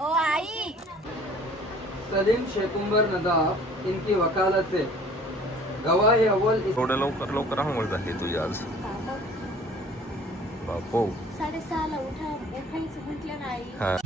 ओ आई सलीम शेकुंबर नदाफ इनकी वकालत से गवाह अव्वल थोड्या लवकर आंघोळ झाली तुझी आज. बापो. 6:30ला उठायचं म्हटलं ना आई. हा.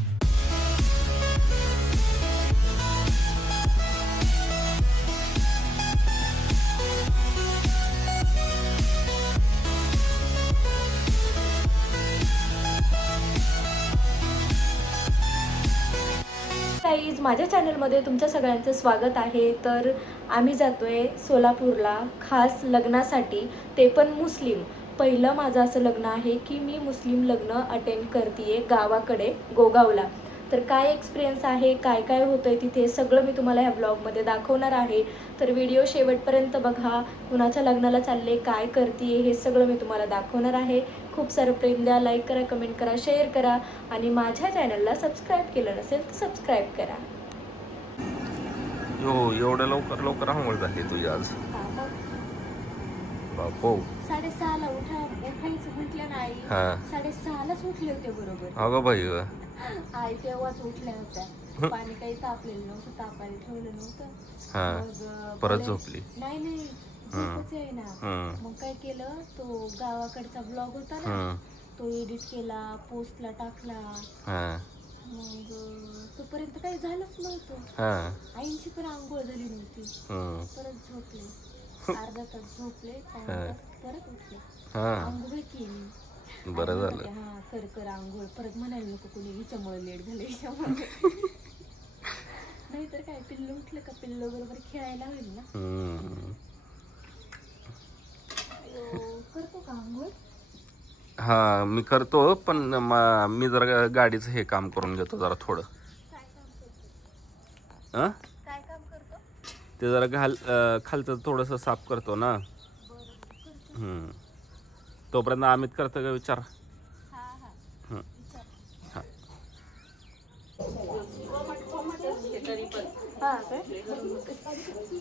गाईज, माझ्या चॅनलमध्ये तुमच्या सगळ्यांचं स्वागत आहे. तर आम्ही जातोय सोलापूरला खास लग्नासाठी, ते पण मुस्लिम. पहिलं माझं असं लग्न आहे की मी मुस्लिम लग्न अटेंड करते गावाकडे गोगावला. तर काय एक्सपिरियन्स आहे, काय काय होतं आहे तिथे, सगळं मी तुम्हाला ह्या ब्लॉगमध्ये दाखवणार आहे. तर व्हिडिओ शेवटपर्यंत बघा. कुणाच्या लग्नाला चालले, काय करते, हे सगळं मी तुम्हाला दाखवणार आहे. खूप सारं प्रेम द्या, लाईक करा, कमेंट करा, शेअर करा आणि माझ्या चॅनलला सबस्क्राईब केलं नसेल तर सबस्क्राईब करा. हो, एवढ्या लवकर आंघोळ झाली तुझी आज. बापो. 6:30ला उठायचं म्हटलं ना आई. हा. 6:30लाच उठले होते बरोबर. अगं बाई ग. आई तेव्हाच उठल्या होत्या. पाणी काही तापलेलं नव्हतं, तापायला ठेवलं नव्हतं. हा. मग परत झोपली. नाही झोपच आहे ना. मग काय केलं, तो गावाकडचा ब्लॉग होता ना, तो एडिट केला, पोस्टला टाकला. मग तोपर्यंत काही झालंच नव्हतं. आईंची पण आंघोळ झाली नव्हती. परत झोपले, अर्धा तास झोपले, परत उठले, आंघोळ केली. बरं झालं. हा, कर आंघोळ. परत म्हणायला नको कोणी हिच्यामुळे लेट झालं, हिच्यामुळे. नाहीतर काय, पिल्लू उठलं का पिल्लू बरोबर खेळायला होईल ना. करतो का आंघोळ? हा, मी करतो, पण मी जरा गाडीचं हे काम करून घेतो जरा थोडं. काय काम करतो? ते जरा खालचं थोडंसं साफ करतो ना. तोपर्यंत अमित करतं का विचार.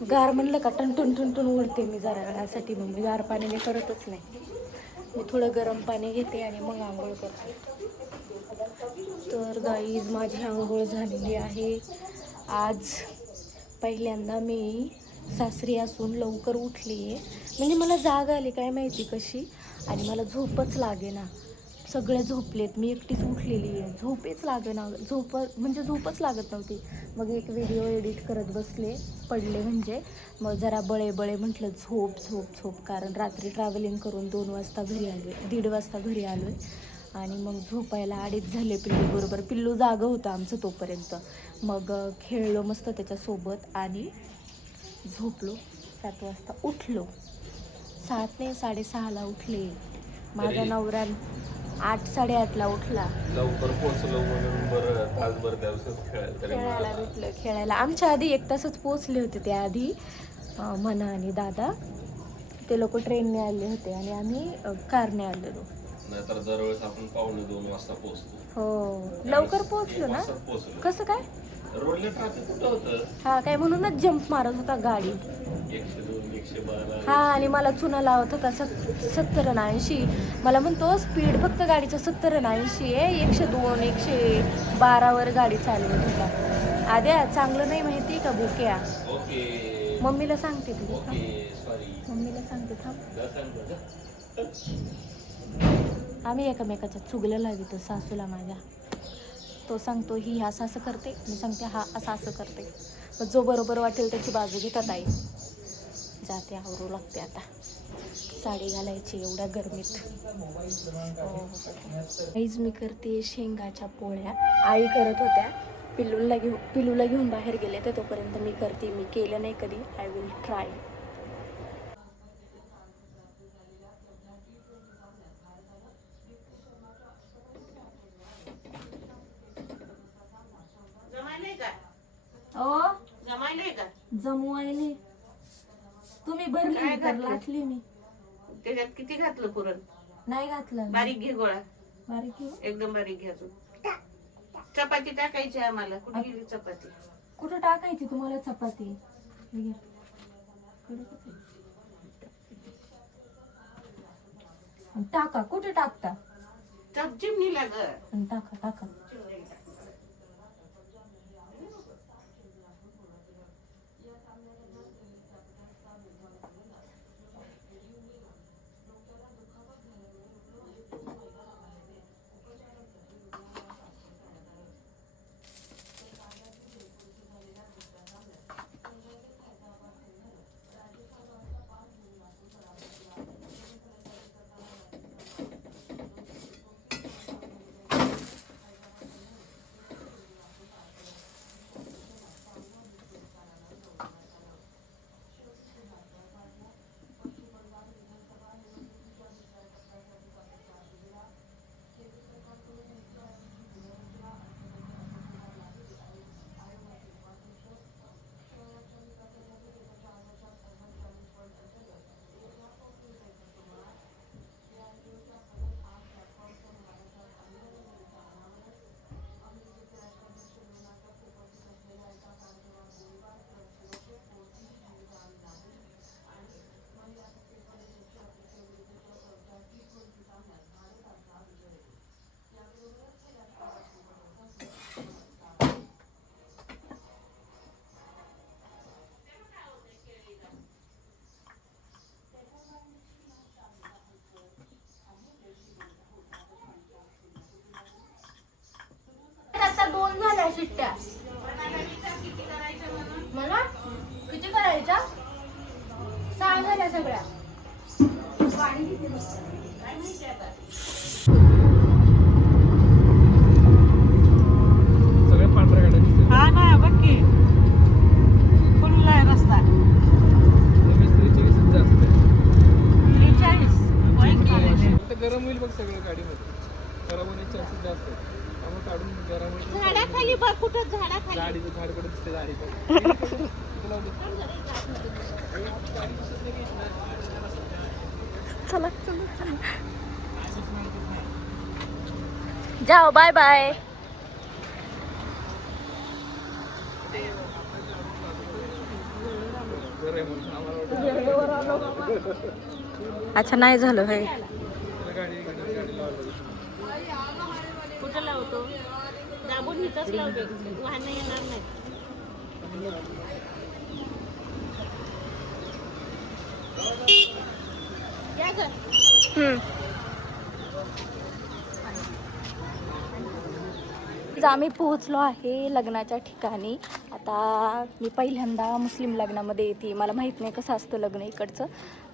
गार म्हणलं का टन उडते मी जरा वेळासाठी. मग मी गार पाण्याने करतच नाही. मी थोडं गरम पाणी घेते आणि मग आंघोळ करते. तर गाईज, माझी आंघोळ झालेली आहे. आज पहिल्यांदा मी सासरी असून लवकर उठली आहे. म्हणजे मला जाग आली काय माहिती कशी, आणि मला झोपच लागेना. सगळे झोपलेत, मी एकटीच उठलेली आहे. झोपच झोपच लागत नव्हती. मग एक व्हिडिओ एडिट करत बसले, पडले म्हणजे. मग जरा बळे म्हटलं झोप, कारण रात्री ट्रॅव्हलिंग करून 2 वाजता घरी आलो आहे, 1:30 वाजता घरी आलो आहे. आणि मग झोपायला 2:30 झाले पिल्लू बरोबर. पिल्लू जागं होतं आमचं तोपर्यंत. मग खेळलो मस्त त्याच्यासोबत आणि झोपलो. 7 वाजता उठलो. 7 नाही 6:30ला उठले. माझा नवरा 8-8:30ला उठला. लवकर पोहोचलो म्हणून बरं, तासभर खेळायला भेटलं. खेळायला आमच्या आधी 1 तासच पोहोचले होते. त्या आधी मना आणि दादा, ते लोक ट्रेनने आले होते आणि आम्ही कारने आलेलो. नाहीतर दरवेळेस आपण 1:45-2 वाजता पोहोचतो. हो, लवकर पोहोचलो ना. कसं काय, रोडला ट्रॅफिक कुठं होतं? हा, काय म्हणूनच जंप मारत होता गाडी. 102, 112. हा, आणि मला चुना लावत होता 70 आणि 80. मला म्हणतो स्पीड फक्त गाडीचा 70 आणि 80 आहे, 102 112वर गाडी चालवत होता. आद्या, चांगलं नाही माहिती का भुक्या. मम्मीला सांगते तुझ्या, मम्मीला सांगते थांब. आम्ही एकमेकाच्या चुगल्या लावितो सासूला माझ्या. तो सांगतो ही असं करते, मी सांगते हा असं करते. मग जो बरोबर वाटेल त्याची बाजू घेतात आई. जाते, आवरू लागते आता. साडी घालायची एवढ्या गरमीत. काहीच मी करते शेंगाच्या पोळ्या. आई करत होत्या, पिल्लूला घेऊन बाहेर गेले तर तोपर्यंत मी करते. मी केलं नाही कधी, आय विल ट्राय. जमवायले तुम्ही भरली तर लाटली मी. त्याच्यात किती घातलं पुरण? नाही घातलं. बारीक घे गोळा, बारीक घेऊ. एकदम बारीक घ्या. चपाती टाकायची आम्हाला. कुठे गेली चपाती? कुठं टाकायची तुम्हाला चपाती? टाका. कुठे टाकता? चिमणीला ग. टाका. शिट्ट्या मला किती करायच्या 6 झाल्या सगळ्या पाणी किती बसतं? काय माहिती आता. सगळे पांढऱ्या गाड्या दिसतात. हा ना बघ की फुल आहे रस्ता मिस्त्रीची सुद्धा असते. 40 आता गरम होईल बघ सगळं गाडीमध्ये. खराब होण्याचे चान्सेस जास्त आहेत. त्यामुळे काढून गरम होईल. झाडाखाली बघ कुठं झाडाखाली गाडीचं झाड कुठे दिसते गाडीचं. चला चला चला जाओ बाय बाय. अच्छा नाही झालं हे. कुठं लावतो दाबून इथंच लावतो वाहन येणार नाही. या गं. आम्ही पोहोचलो आहे लग्नाच्या ठिकाणी. आता मी पहिल्यांदा मुस्लिम लग्नामध्ये येते. मला माहीत नाही कसं असतं लग्न इकडचं.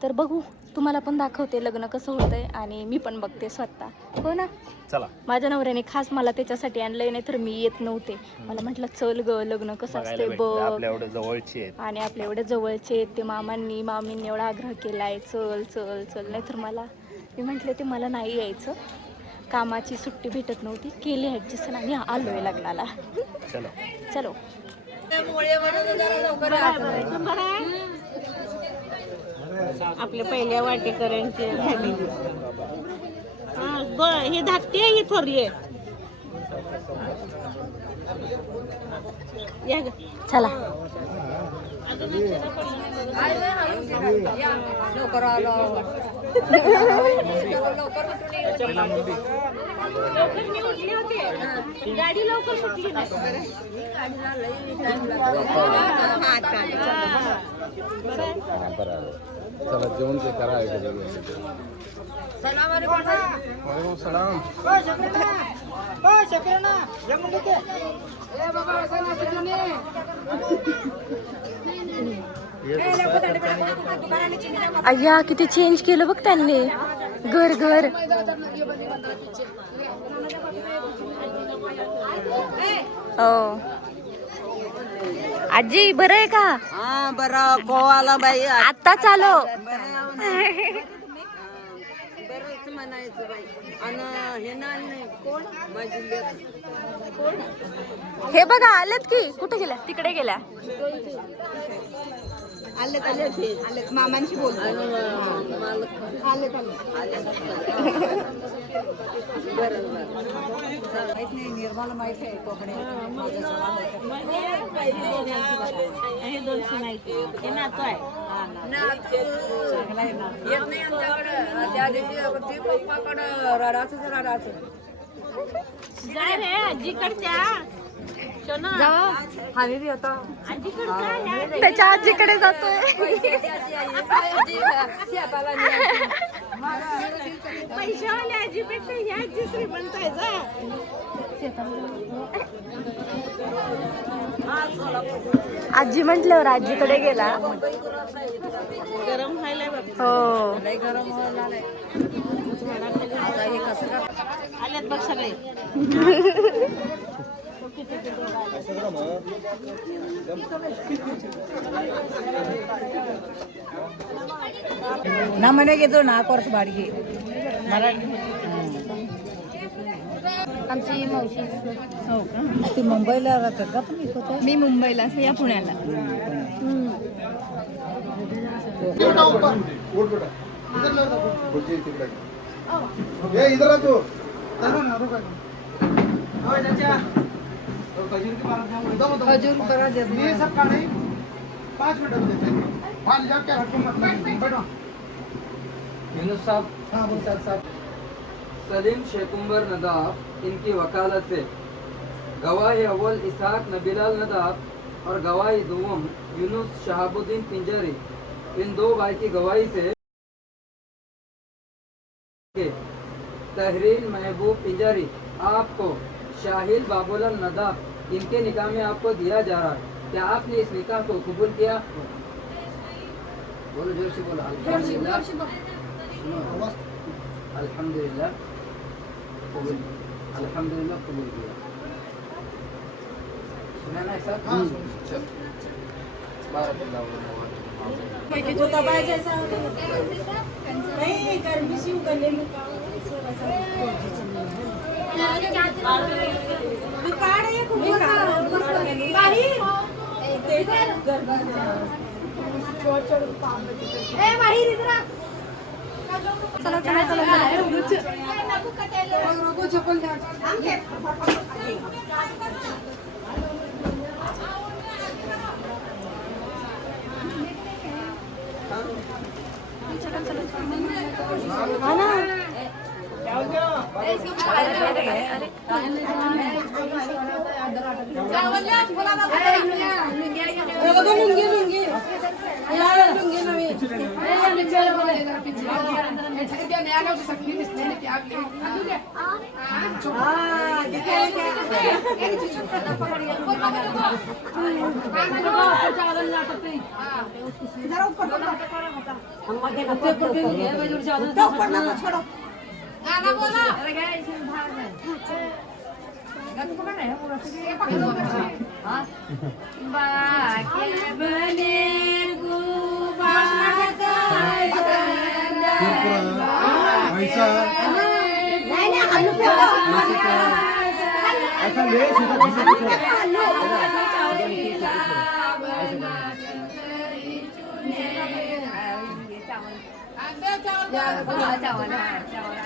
तर बघू तुम्हाला पण दाखवते लग्न कसं होतंय आणि मी पण बघते स्वतः. हो ना. चला. माझ्या नवऱ्याने खास मला त्याच्यासाठी आणलंय नाही तर मी येत नव्हते. मला म्हटलं चल ग लग्न कसं असते बघ. आपल्या एवढे जवळचे आहेत आणि आपल्या एवढ्या जवळचे आहेत ते मामींनी एवढा आग्रह केलाय चल चल चल. नाही तर मी म्हटले ते मला नाही यायचं. कामाची सुट्टी भेटत नव्हती. केली ॲडजस्ट आणि आलोय लग्नाला. चलो चलो. आपल्या पहिल्या वाटेकऱ्यांचे फॅमिली. हा हे धाकटी आहे ही थोरली आहे. या ग. चला. लवकर मी उठले होते. गाडी लवकर सुटली नाही. चला जेवण ते करा. अय्या किती चेंज केलं बघ त्यांनी. घर घर हो. आजी बरं आहे का? हा बरं कोवाला बाई आता चालो. बरंच म्हणायचं बाई. आणि हे नाही कोण माझी लेक. हे बघा आलेत की. कुठे गेल्या? तिकडे गेल्या. आलेत आलेत हे आलेत मामांशी बोलतो. आलेत आलेत बरं माहित नाही निर्मला माहिती आहे कोकणी. हे 2 सुनायचे हे नातू आहे. येत नाही आमच्याकडं. त्या दिवशी पप्पाकडं रडाचं जा रे आजीकडच्या. सोना हवी होता. आजीकडच्या त्याच्या आजीकडे जातोय. पैशावाल्या आजीपेक्षा ह्या आजी श्रीमंत आहे. जा आजी म्हटल्यावर आजीकडे गेला. गरम व्हायला बघ. हो. गरम व्हायला आलंय. आता हे कसं आल्यात बघ सगळे. ना म्हणे घेतो ना कोर्स बाडगी. आमची मावशी. हो का. ती मुंबईला राहतात का पण? मी मुंबईला असते या पुण्याला. खजूर करा देत नाही. यूनुस साहब सलीम शेकुम्बर नदाफ इनकी वकालत से गवाह अव्वल इसहाक नबीलाल नदाफ और गवाह दुम यूनुस शहाबुद्दीन पिंजरी इन 2 भाई की गवाही से तहरीर महबूब पिंजरी आपको शाहिल बाबुलाल नदाफ इनके निकाह में आपको दिया जा रहा है, क्या आपने इस निकाह को कबूल किया? बोलो जोर से बोलो। अल्हम्दुलिल्लाह अल्हम्दुलिल्लाह कबूल, अल्हम्दुलिल्लाह कबूल किया। सुना ना ऐसा? बारकाल्लाहु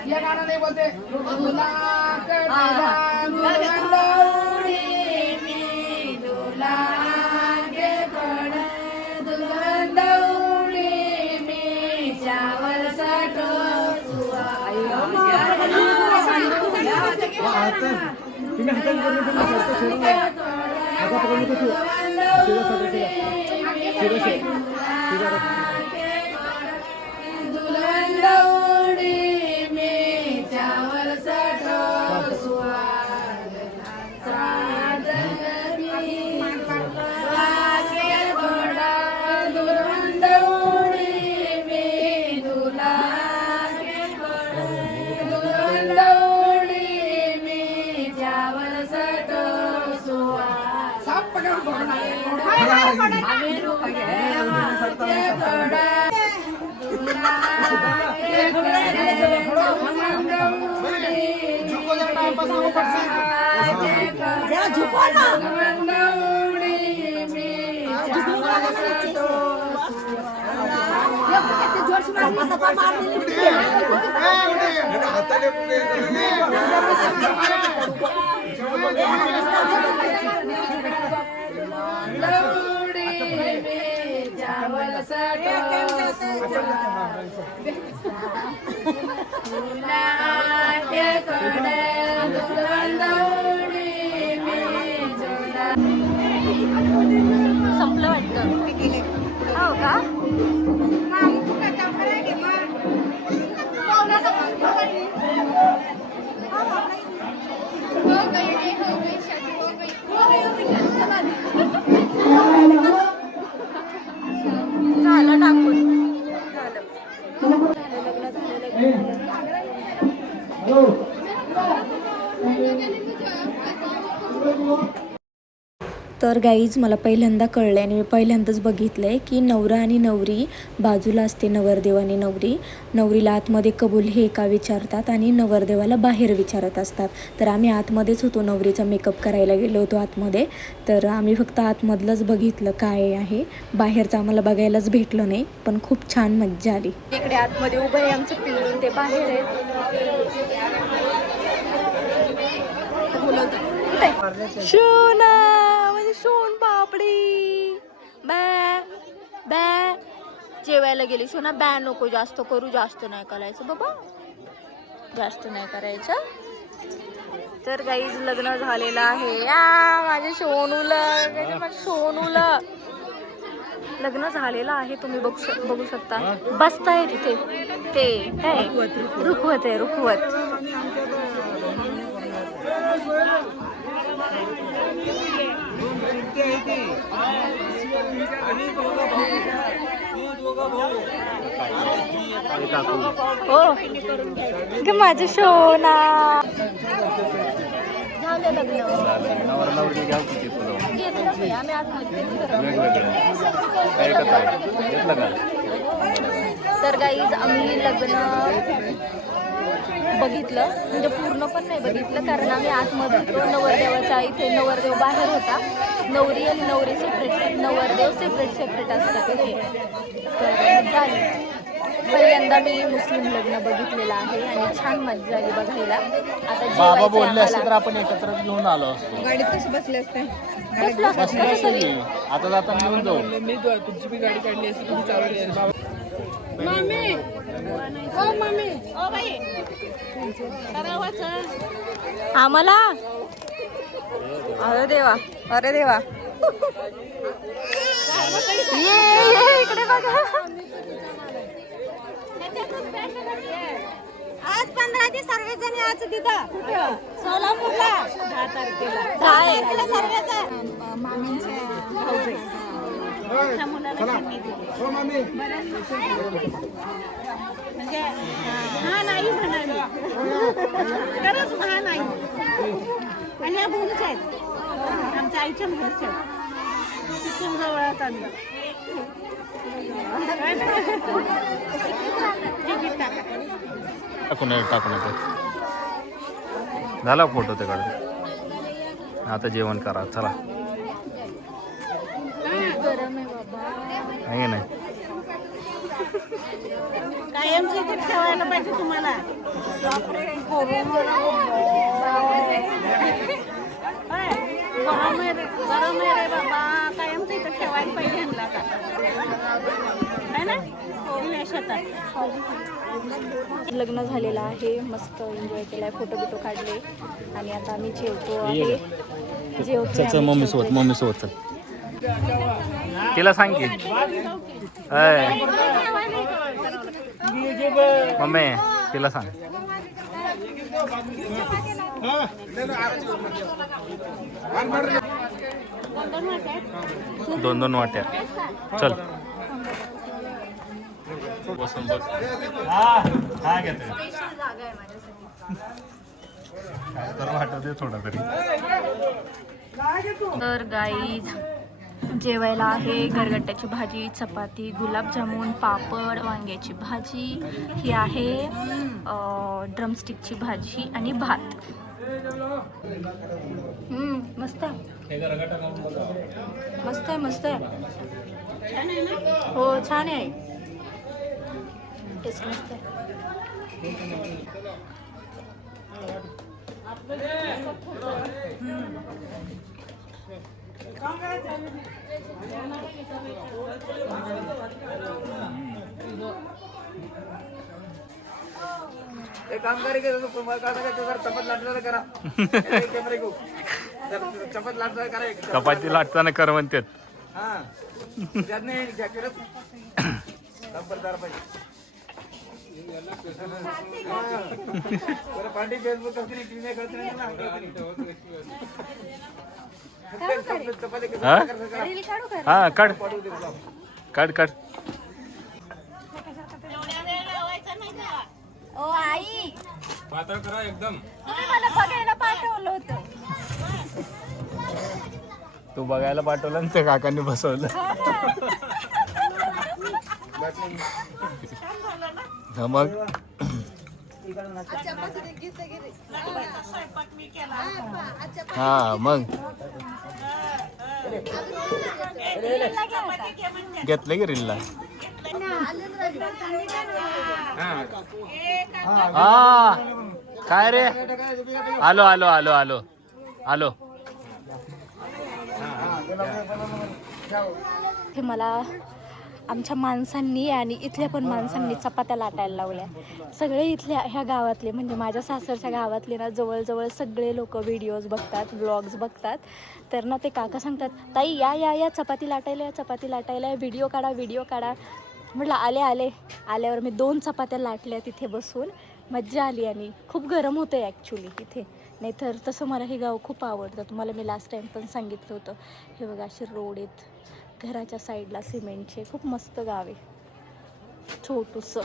ये गाना नहीं बोलते। संपलं वाटतं हो का? झालं टाकून तर गाईज मला पहिल्यांदा कळलं आणि मी पहिल्यांदाच बघितलं आहे की नवरा आणि नवरी बाजूला असते, नवरदेव आणि नवरी. नवरीला आतमध्ये कबूल हे का विचारतात आणि नवरदेवाला बाहेर विचारत असतात. तर आम्ही आतमध्येच होतो, नवरीचा मेकअप करायला गेलो होतो आतमध्ये. तर आम्ही फक्त आतमधलंच बघितलं काय आहे, बाहेरचं आम्हाला बघायलाच भेटलं नाही, पण खूप छान मज्जा आली. इकडे आतमध्ये उभं आहे आमचं पिल्लू, ते बाहेर आहे. शोना म्हणजे सोन पापडी बॅ बॅ जेवायला गेली. शोना बॅ नको जास्त करू, जास्त नाही करायचं बाबा, जास्त नाही करायचं. तर गाईज लग्न झालेलं आहे या माझ्या सोनूला लग्न झालेलं आहे. तुम्ही बघू शकता, बसताय तिथे ते रुखवत आहे, रुखवत. हो ग माझे शोना झालं लग्न घेतलं बाई, आम्ही आतमध्ये तर गाईज आम्ही लग्न बघितलं म्हणजे पूर्ण पण नाही बघितलं कारण आम्ही आतमध्ये होतो. नवरदेवाच्या इथे नवरदेव बाहेर होता. नवरी आणि नवरी सेपरेट, नवरदेव सेपरेट असतात इथे. तर झाली पहिल्यांदा मी मुस्लिम लग्न बघितलेलं आहे आणि छान मजा आली बघायला. आता बाबा बोलले असते तर आपण एकत्र घेऊन आलो असतो. गाडीत कसे बसले असते? बसलो असतो बसले असते की. आता जाताना घेऊन जाऊ. मी तुमची बी गाडी काढली असती तुम्ही चालवली असती. Mummy O mummy O by आम्हाला अरे देवा अरे देवा ये इकडे बघा. आज 15 ते सर्वजण यायचं तिथं सोलापूरला 10 तारखेला काय सर्वजण मामींच्या मोठ्या मुलाला त्यांनी दिली. म्हणजे हा नाही म्हणाली खरंच हा नाही आणि या भूमीच्या आहेत आमच्या आईच्या मुलाच्या तिथून जवळच आणलं. टाकू नका झाला फोटो ते काढून. आता जेवण करा चला. नाही नाही कायमची इथे ठेवायला पाहिजे तुम्हाला. गरम आहे रे बाबा. कायमचं इथं ठेवायला पाहिजे ह्यांना का है ना शेतात. लग्न झालेलं आहे. मस्त एन्जॉय केलाय, फोटो बिटो काढले आणि आता आम्ही जेवतो आहे. जेवतो मम्मी सोबत चल. तिला सांग की अय मम्मी तिला सांग. दोन वाट्या चल. वाटत थोडा तरी. तर गाईज जेवायला आहे गरगट्ट्याची भाजी, चपाती, गुलाबजामुन, पापड, वांग्याची भाजी, ही आहे ड्रमस्टिकची भाजी आणि भात. मस्त मस्त आहे मस्त आहे. हो छान आहे. टेस्ट मस्त आहे. एक काम करेंगे चपात लाटणार करा. कॅमेरा घेऊ चपात लाटणार करा. चपाती लाटताना कर म्हणतात. हा त्यात नाही जॅकेटच नंबरदार पाहिजे. पार्टी फेसबुक करते टीव्ही करते ना हा काढ काढ काढ. ओ आई पातळ करा एकदम. तुम्ही मला बघायला पाठवलं होतं. तू बघायला पाठवलं आणि त्या काकांनी बसवलं. हा मग हा मग घेतलं की रीलला. हा काय रे. आलो आलो आलो आलो आलो. हे मला आमच्या माणसांनी आणि इथल्या पण माणसांनी चपात्या लाटायला लावल्या. सगळे इथल्या ह्या गावातले म्हणजे माझ्या सासरच्या गावातले ना जवळजवळ सगळे लोक व्हिडिओज बघतात, व्लॉग्स बघतात. तर ना ते काका सांगतात ताई या या या चपाती लाटायला, चपाती लाटायला, व्हिडिओ काढा व्हिडिओ काढा. म्हटलं आल्यावर मी 2 चपात्या लाटल्या तिथे बसून. मज्जा आली आणि खूप गरम होतं ॲक्च्युली तिथे. नाहीतर तसं मला हे गाव खूप आवडतं. तुम्हाला मी लास्ट टाईम पण सांगितलं होतं. हे बघा असे रोड आहेत घराच्या साईडला सिमेंटचे. खूप मस्त गाव आहे छोटूसं.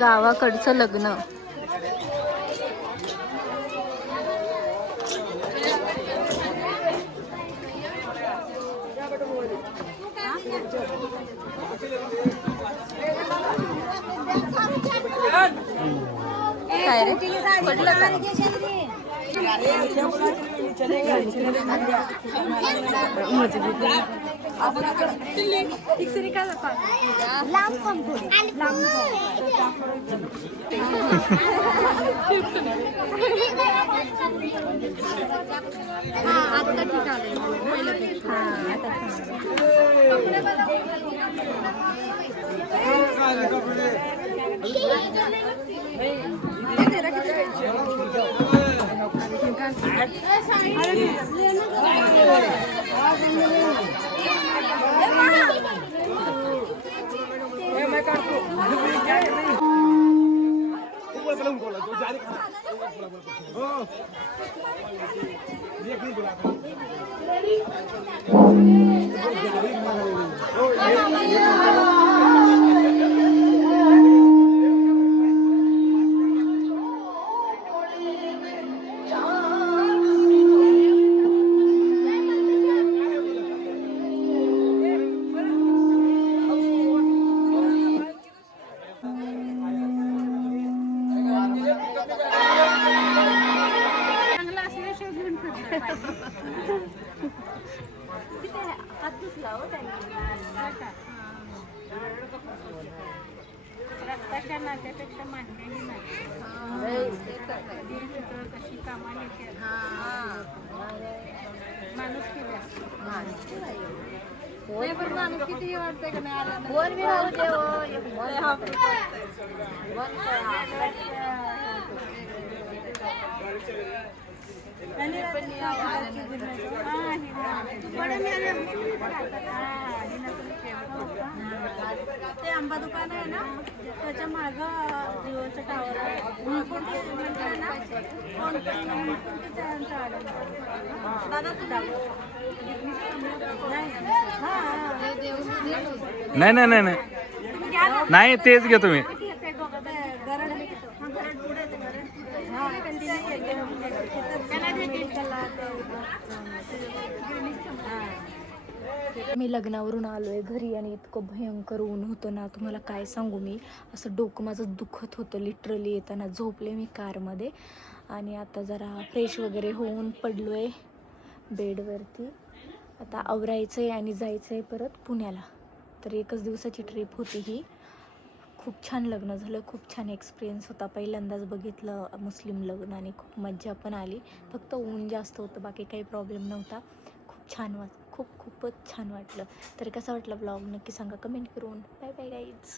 गावाकडचं लग्न. काय रे पडलं का? चांगलं असल्याशिवाय घेऊन फिरलं पाहिजे. रक्ताच्या नात्यापेक्षा मानलेली नाही. कशी कामाने माणूस किती वाटतंय का ते आंबा दुकान आहे ना त्याच्या माग जिओचं टावर आहे. दादा तू नाही नाही नाही नाही नाही तेच घ्या तुम्ही. मी लग्नावरून आलोय घरी आणि इतकं भयंकर ऊन होतं ना, तुम्हाला काय सांगू. मी असं डोकं माझं दुखत होतं लिटरली. येताना झोपले मी कारमध्ये आणि आता जरा फ्रेश वगैरे होऊन पडलोय बेडवरती. आता आवरायचं आहे आणि जायचं आहे परत पुण्याला. तर एकच दिवसाची ट्रिप होती ही. खूप छान लग्न झालं, खूप छान एक्सपिरियन्स होता. पहिल्यांदाच बघितलं मुस्लिम लग्न आणि खूप मज्जा पण आली. फक्त ऊन जास्त होतं, बाकी काही प्रॉब्लेम नव्हता. खूपच छान वाटलं. तर कसा वाटला ब्लॉग नक्की सांगा कमेंट करून. Bye bye guys.